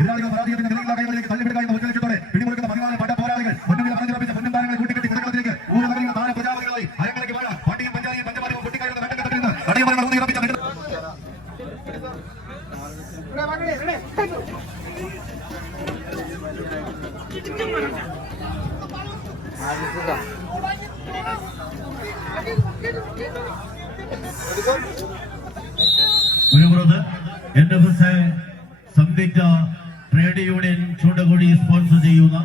എതിരാളികൾ പരാജയത്തിന്റെ നിലയിലുള്ള കൈകളിലേക്ക് തള്ളിവിടുക എന്ന ഒറ്റ ലക്ഷ്യത്തോടെ പിടിമുറുക്കുന്ന 14 പട്ട പോരാളികൾ പൊന്നുവിൽ പറഞ്ഞുറപ്പിച്ച പൊന്നും താരങ്ങളെ കൂട്ടിക്കെട്ടി കുടകളത്തിലേക്ക് ഊരനഗരിയുടെ താര പ്രജാപതികളായി അരങ്ങലേക്ക് വാഴ പാട്ടിയും പഞ്ചാരിയും പഞ്ചമാരിയും പൊട്ടിക്കഴിയുന്ന വെട്ടകത്തിൽ നിന്ന് തടയമരങ്ങൾ ഊന്നിയുറപ്പിച്ച ഒരു പുറത്ത് NFSA സംയുക്ത ട്രേഡ് യൂണിയൻ ചൂണ്ടക്കുഴി സ്പോൺസർ ചെയ്യുന്ന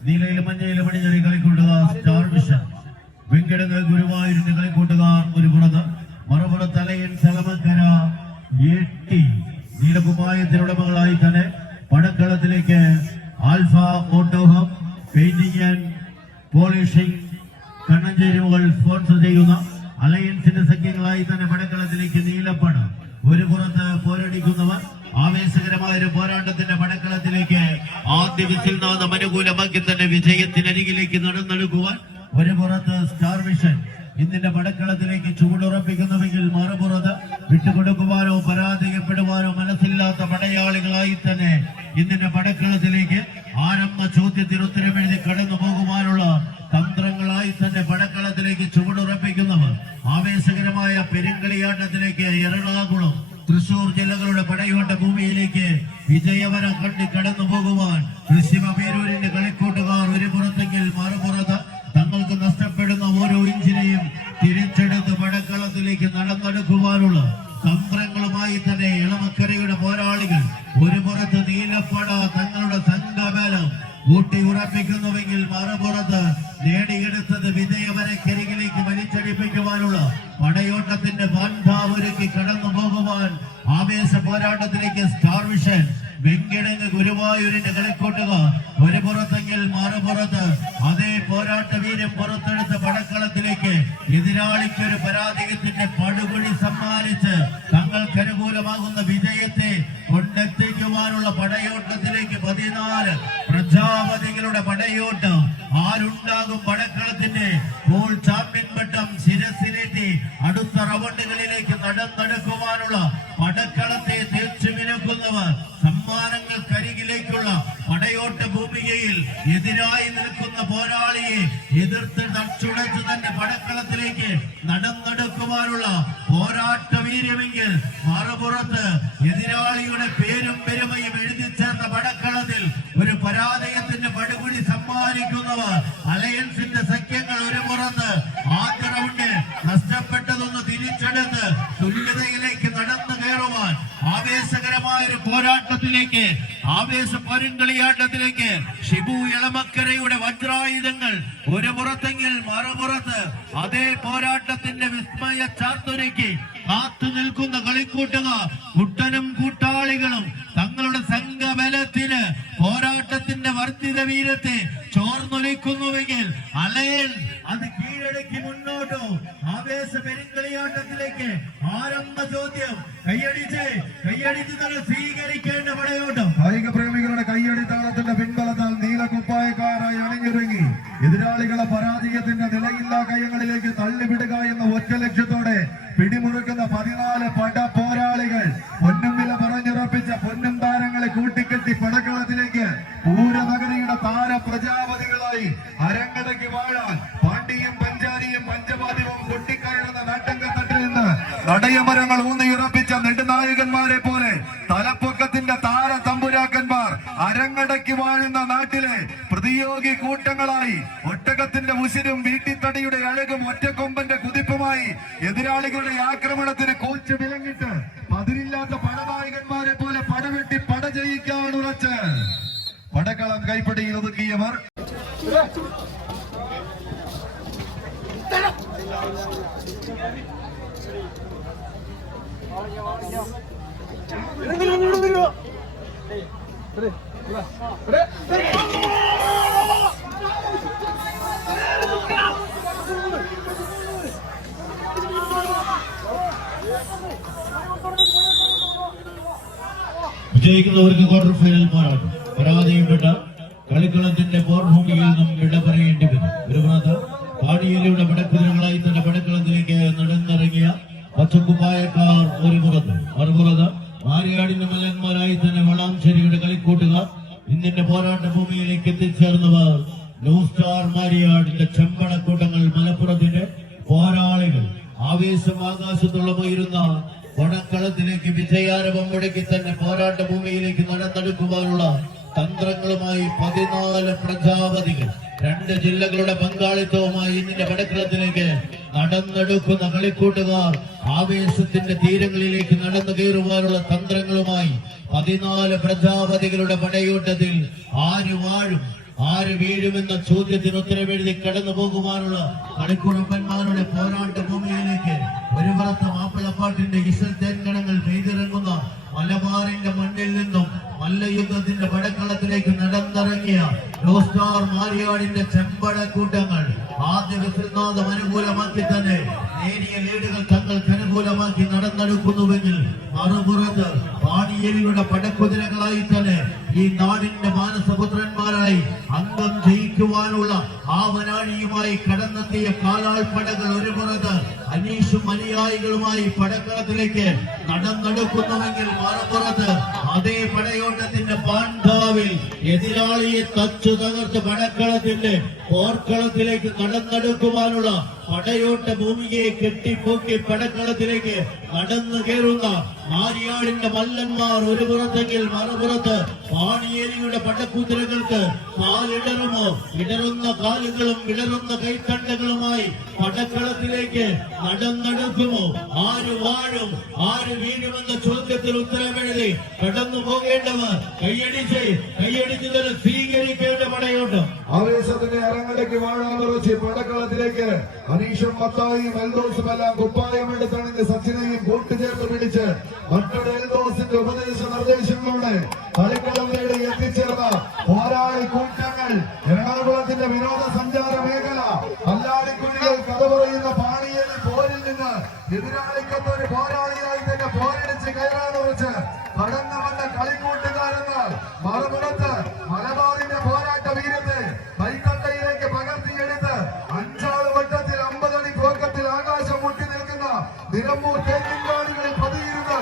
നീലയിലും മഞ്ഞയിലും അണിഞ്ഞൊരു കളിക്കൂട്ടുകാർ സ്റ്റാർ വിഷൻ വെങ്കിടങ്ങ് ഗുരുവായൂരിന്റെ കളിക്കൂട്ടുകാർ ഒരു പുറത്ത് മറുപുറത്ത് അലയൻസ് എളമക്കര എട്ടി നീലകുമായത്തിനുടമകളായി തന്നെ പടക്കളത്തിലേക്ക് alpha auto hub painting and polishing Kannanchery Mukal sponsor ചെയ്യുന്ന അലയൻസിന്റെ സഖ്യങ്ങളായി തന്നെ പടക്കളത്തിലേക്ക് നീലപ്പട ഒരു പുറത്ത് പോരടിക്കുന്നവർ ആവേശകരമായ ഒരു പോരാട്ടത്തിന്റെ പടക്കളത്തിലേക്ക് ആദ്യ വിസിൽ നാദം അനുകൂലമാക്കി തന്നെ വിജയത്തിനരികിലേക്ക് നടന്നെടുക്കുവാൻ ഒരു പുറത്ത് സ്റ്റാർ വിഷൻ ഇന്നിന്റെ പടക്കളത്തിലേക്ക് ചൂടുറപ്പിക്കുന്നുവെങ്കിൽ മറുപുറത്ത് വിട്ടുകൊടുക്കുവാനോ പരാജയപ്പെടുവാനോ മനസ്സില്ലാത്ത പടയാളികളായി തന്നെ ഇന്നിന്റെ പടക്കളത്തിലേക്ക് ആരംഭ ചോദ്യത്തിന് ഉത്തരമെഴുതി കടന്നു പോകുവാനുള്ള തന്ത്രങ്ങളായി തന്നെ പടക്കളത്തിലേക്ക് ചുവടുറപ്പിക്കുന്നവർ ആവേശകരമായ പെരുങ്കളിയാട്ടത്തിലേക്ക് എറണാകുളം തൃശൂർ ജില്ലകളുടെ പടയോട്ട ഭൂമിയിലേക്ക് വിജയവരം കണ്ടി കടന്നു പോകുവാൻ തൃശ്ശിവപേരൂരിന്റെ കളിക്കൂട്ടുകാർ ഒരു പുറത്തെങ്കിൽ മറുപുറത്ത് തങ്ങൾക്ക് നഷ്ടപ്പെടുന്ന ഓരോ ഇഞ്ചിനെയും തിരിച്ചെടുത്ത് പടക്കളത്തിലേക്ക് നടന്നെടുക്കുവാനുള്ള തന്ത്രങ്ങളുമായി തന്നെ എളമക്കരയുടെ പോരാളികൾ ഒരു പുറത്ത് നീലപ്പട തങ്ങളുടെ സംഘബലം ഊട്ടി ഉറപ്പിക്കുന്നുവെങ്കിൽ മറുപുറത്ത് നേടിയെടുത്തത് വിജയവരക്കരികിലേക്ക് വലിച്ചടിപ്പിക്കുവാനുള്ള പടയോട്ടത്തിന്റെ പാൻഭാവൊരുക്കി കടന്നു പോകുവാൻ ആവേശ പോരാട്ടത്തിലേക്ക് സ്റ്റാർ വിഷൻ വെങ്കിടങ്ങ് ഗുരുവായൂരിന്റെ കളിക്കൂട്ടുകാർ ഒരു പുറത്തെങ്കിൽ മറുപുറത്ത് അതേ പോരാട്ട വീര്യം പുറത്തെടുത്ത പടക്കളത്തിലേക്ക് എതിരാളിക്ക് ഒരു പരാജയത്തിന്റെ പടുകുഴി സമ്മാനിച്ച് തങ്ങൾക്ക് അനുകൂലമാകുന്ന വിജയത്തെ കൊണ്ടെത്തിക്കുവാനുള്ള പടയോട്ടത്തിലേക്ക് 14 പ്രജാപതികളുടെ പടയോട്ടം ആരുണ്ടാകും പടക്കളത്തിന്റെ ഗോൾ ചാമ്പ്യൻ പട്ടം ശിരസിലേറ്റി അടുത്ത റൗണ്ടുകളിലേക്ക് നടന്നെടുക്കുവാനുള്ള പടക്കളത്തെ തേച്ചു മിനുക്കുന്നവർ സമ്മാനങ്ങൾക്കരികിലേക്കുള്ള പടയോട്ട ഭൂമികയിൽ എതിരായി നിൽക്കുന്ന പോരാളിയെ എതിർത്ത് തച്ചുടച്ച് തന്നെ പടക്കളത്തിലേക്ക് നടന്നെടുക്കുവാനുള്ള പോരാട്ട വീര്യമെങ്കിൽ മറുപുറത്ത് എതിരാളിയുടെ പേരും പെരുമയും എഴുതി ചേർന്ന പടക്കളത്തിൽ ഒരു പരാജയത്തിന്റെ പടുകുഴി സമ്മാനിക്കുന്നവർ അലയൻസിന്റെ സഖ്യങ്ങൾ ഒരു പുറത്ത് ആദ്യ റൗണ്ടിൽ നഷ്ടപ്പെട്ടതൊന്ന് തിരിച്ചെടുത്ത് തുല്യതയിലേക്ക് നടന്നു കയറുവാൻ ആവേശകരമായ ഒരു പോരാട്ടത്തിലേക്ക് ആവേശ പരുങ്കളിയാട്ടത്തിലേക്ക് ഷിബു എളമക്കരയുടെ വജ്രായുധങ്ങൾ ഒരു പുറത്തെങ്കിൽ മറുപുറത്ത് അതേ പോരാട്ടത്തിന്റെ വിസ്മയ ചാത്തുരയ്ക്ക് കാത്തു നിൽക്കുന്ന കളിക്കൂട്ടുകാർ കുട്ടനും കൂട്ടാളികളും തങ്ങളുടെ സംഘബലത്തിന് പോരാട്ടത്തിന്റെ വർദ്ധിത വീരത്തെ ചോർന്നൊലിക്കുന്നുവെങ്കിൽ അലയൻ അത് കീഴടക്കി മുന്നോട്ടോ ആവേശ പെരുങ്കളിയാട്ടത്തിലേക്ക് ആരംഭ ചോദ്യം കയ്യടിച്ച് തന്നെ സ്വീകരിക്കേണ്ട പടയോട്ടം കായിക പ്രേമികളുടെ കയ്യടിത്താളത്തിന്റെ പിൻബലത്താൽ നീലക്കുപ്പായക്കാരായി അണിഞ്ഞിറങ്ങി എതിരാളികളെ പരാജയത്തിന്റെ നിലയില്ലാ കയങ്ങളിലേക്ക് തള്ളിവിടുക എന്ന ഒറ്റ ലക്ഷ്യത്തോടെ പിടിമുറുക്കുന്ന 14 പട പോരാളികൾ പൊന്നും വില പറഞ്ഞുറപ്പിച്ച പൊന്നും താരങ്ങളെ കൂട്ടിക്കെട്ടി പടക്കളത്തിലേക്ക് പൂരനഗരിയുടെ താര പ്രജാപതികളായി അരങ്ങടക്കി വാഴാൻ പാണ്ടിയും പഞ്ചാരിയും പഞ്ചവാദ്യവും പൊട്ടിക്കയറുന്ന നാട്ടങ്കത്തട്ടിൽ നിന്ന് നടയമരങ്ങൾ ഊന്നിയുറപ്പിച്ച നെടുനായകന്മാരെ പോലെ തലപ്പൊക്കത്തിന്റെ താര തമ്പുരാക്കന്മാർ അരങ്ങടക്കി വാഴുന്ന നാട്ടിലെ പ്രതിയോഗി കൂട്ടങ്ങളായി ഒട്ടകത്തിന്റെ ഉശിരും വീട്ടിത്തടിയുടെ അഴകും ഒറ്റക്കൊമ്പന്റെ കുതിപ്പുമായി എതിരാളികളുടെ ആക്രമണത്തിന് കോച്ച് വിലങ്ങിട്ട് പതിരില്ലാത്ത പടനായകന്മാരെ പോലെ പടവെട്ടി പട ജയിക്കാൻ ഉറച്ച് പടക്കളം കൈപ്പിടിയിൽ ഒതുക്കിയവർ വിജയിക്കുന്നവർക്ക് ക്വാർട്ടർ ഫൈനൽ പോരാട്ടം പരാജയപ്പെട്ട കളിക്കളത്തിന്റെ പോർഭൂമിയിൽ നിന്നും വിട പറയേണ്ടി വരും. ഒരു ഭാഗത്ത് പാടിയലിയുടെ പടക്കുതിരകളായി തന്നെ പടക്കളത്തിലേക്ക് നടന്നിറങ്ങിയ പച്ചക്കുപ്പായക്കാർ ഒരു പുറത്ത്, മറുപുറത്ത് മാരിയാടിന്റെ മല്ലന്മാരായി തന്നെ വളാംശേരിയുടെ കളിക്കൂട്ടുകാർ ഇന്നിന്റെ പോരാട്ട ഭൂമിയിലേക്ക് എത്തിച്ചേർന്നവർ ന്യൂ സ്റ്റാർ മാരിയാടിന്റെ ചെമ്പടക്കൂട്ടങ്ങൾ മലപ്പുറത്തിന്റെ പോരാളികൾ ആവേശം ആകാശത്തോളം ഉയരുന്ന വടക്കളത്തിലേക്ക് വിജയാരവം മുടക്കി തന്നെ പോരാട്ട ഭൂമിയിലേക്ക് നടന്നെടുക്കുവാനുള്ള തന്ത്രങ്ങളുമായി 14 പ്രജാപതികൾ 2 ജില്ലകളുടെ പങ്കാളിത്തവുമായി ഇന്നിന്റെ വടക്കളത്തിലേക്ക് നടന്നെടുക്കുന്ന കളിക്കൂട്ടുകാർ ആവേശത്തിന്റെ തീരങ്ങളിലേക്ക് നടന്നു കയറുവാനുള്ള തന്ത്രങ്ങളുമായി 14 പ്രജാപതികളുടെ പടയോട്ടത്തിൽ ആര് വാഴും ആര് വീഴുമെന്ന ചോദ്യത്തിന് ഉത്തരവെഴുതി കടന്നു പോകുവാനുള്ള കളിക്കുഴപ്പന്മാരുടെ പോരാട്ട ഭൂമിയിലേക്ക് ഒരു പുറത്ത് മാപ്പിളപ്പാട്ടിന്റെ ഇശൽ തെൻകണങ്ങൾ പെയ്തിറങ്ങുന്ന മലബാറിന്റെ മണ്ണിൽ നിന്നും മല്ലയുദ്ധത്തിന്റെ പടക്കളത്തിലേക്ക് നടന്നിറങ്ങിയ ന്യൂ സ്റ്റാർ മാരിയാടിന്റെ ചെമ്പടക്കൂട്ടങ്ങൾ ആദ്യ വിശ്വനാഥം അനുകൂലമാക്കി തന്നെ നേരിയ ലീഡുകൾ തങ്ങൾക്ക് അനുകൂലമാക്കി നടന്നെടുക്കുന്നുവെങ്കിൽ മറുപുറത്ത് പാണിയേരിയുടെ പടക്കുതിരകളായി തന്നെ ഈ നാടിന്റെ മാനസപുത്രന്മാരായി അംഗം ജയിക്കുവാനുള്ള ആവനാഴിയുമായി കടന്നെത്തിയ കാലാൾപ്പടകൾ ഒരു പുറത്ത് അനീഷും അനുയായികളുമായി പടക്കളത്തിലേക്ക് നടന്നെടുക്കുന്നുവെങ്കിൽ മറുപുറത്ത് അതേ പടയോട്ടത്തിന്റെ പാണ്ഡാവിൽ എതിരാളിയെ തച്ചു തകർത്ത് പടക്കളത്തിന്റെ പോർക്കളത്തിലേക്ക് നടന്നെടുക്കുവാനുള്ള പടയോട്ട ഭൂമിയെ കെട്ടിപ്പൊക്കി പടക്കളത്തിലേക്ക് നടന്നു കയറുന്ന മാരിയാടിന്റെ മല്ലന്മാർ ഒരു പുറത്തെങ്കിൽ മറുപുറത്ത് പാണിയേരിയുടെ പടക്കുതിരകൾക്ക് കാലിടറുമോ ഇടറുന്ന കാലുകളും ഇടറുന്ന കൈത്തണ്ടകളുമായി പടക്കളത്തിലേക്ക് നടന്നെടുക്കുമോ ആര് വാഴും ആര് വീഴുമെന്ന ചോദ്യത്തിൽ ഉത്തരമെഴുതി കടന്നു പോകേണ്ടവർ കൈയടിച്ച് തന്നെ സ്വീകരിക്കേണ്ട പടയോട്ടം ആവേശത്തിന്റെ അരങ്ങടയ്ക്ക് വാഴാനുറച്ച് പടക്കളത്തിലേക്ക് അനീഷും മത്തായിയും എൽദോസും എല്ലാം കുപ്പായമെടുത്തണിഞ്ഞ് സച്ചിനെയും കൂട്ടുചേർത്ത് പിടിച്ച് മറ്റൊരു എൽദോസിന്റെ ഉപദേശ നിർദ്ദേശങ്ങളോടെ കളിക്കളത്തിലേക്ക് എത്തിച്ചേർന്ന പോരാളി കൂട്ടങ്ങൾ എറണാകുളത്തിന്റെ വിനോദസഞ്ചാര മേഖല അല്ലാടിക്കുഴികൾ കഥ പറയുന്ന പാണിയേരി പോരിൽ നിന്ന് എതിരാളിക്കൊത്ത ഒരു പോരാളിയായി തന്നെ പോരടിച്ച് കയറാനുറച്ച് കടന്നു വന്ന കളിക്കൂട്ടുകാരെന്നാൽ മറുപുറത്ത് മലബാറിന്റെ പോരാട്ട വീരത്തെ കൈക്കട്ടയിലേക്ക് പകർത്തിയെടുത്ത് 5 വട്ടത്തിൽ 50 അടി കോക്കത്തിൽ ആകാശം മുട്ടി നിൽക്കുന്ന നിലമ്പൂർ തേക്കിൻകാടുകളിൽ പതിയിരുന്ന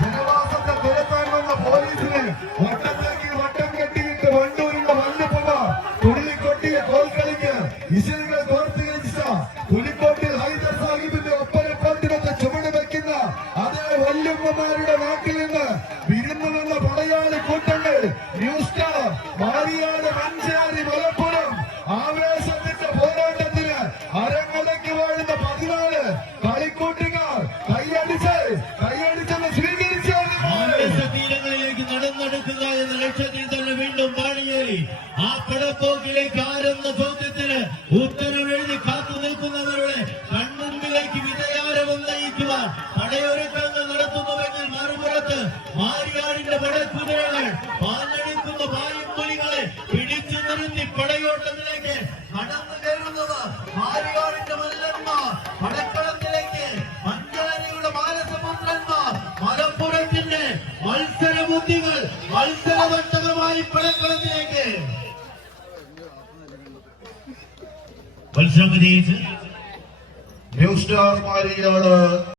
ജനവാസത്തെ തുരത്താൻ വന്ന പോലീസിനെ വട്ടത്തേക്ക് വട്ടം കെട്ടിയിട്ട് വണ്ടൂരിന്റെ വല്ലുപ്പുക തുള്ളിക്കൊട്ടിയ കോൽക്കളിക്ക് ഇശലുകൾ കോർത്ത് കളിച്ച പുലിക്കോട്ടിൽ ഹൈദർ സാഹിബിന്റെ ഒപ്പനപ്പാട്ടിനൊക്കെ ചുമട് വെക്കുന്ന അതേ വല്ലുമ്മമാരുടെ നാട്ടിൽ നിന്ന് വിരുന്നു നിന്ന പടയാളി കൂട്ടങ്ങൾ ന്യൂ സ്റ്റാർ മാരിയാട് മഞ്ചേരി മലപ്പുറം ആവേശത്തിന്റെ പോരാട്ടത്തിന് അരങ്ങടയ്ക്ക് വാഴുന്ന 14 കളിക്കൂട്ടുകാർ കൈയടിച്ചെന്ന് സ്വീകരിച്ചാൽ തീരങ്ങളിലേക്ക് നടന്നെടുക്കുക എന്ന ലക്ഷ്യത്തിൽ തന്നെ വീണ്ടും പാണിയേരി ആ പടപ്പോക്കിലേക്ക് ആരെന്ന ചോദ്യത്തിന് ഉത്തരവെഴുതി കാത്തു നിൽക്കുന്നവരുടെ കൺമുൻപിലേക്ക് വിജയാരവം നയിക്കുവാൻ പടയൊരുക്കങ്ങൾ നടത്തുന്നുവെങ്കിൽ മറുപുറത്ത് മാരിയാടിന്റെ പടക്കുതിരകൾ പാലടിക്കുന്ന പായും പുലികളെ പിടിച്ചു നിർത്തി പടയോട്ടത്തിലേക്ക് നടന്നു കയറുന്നവർ മാരിയാടിന്റെ മല്ലന്മാർ പടക്കളത്തിലേക്ക് മഞ്ചേരിയുടെ മാനസപുത്രന്മാർ മലപ്പുറത്തിന്റെ മത്സരബുദ്ധികൾ മത്സരവട്ടകമായി പടക്കളത്തിലേക്ക് മത്സരം വിജയിച്ച് ന്യൂ സ്റ്റാർ മാരിയാട്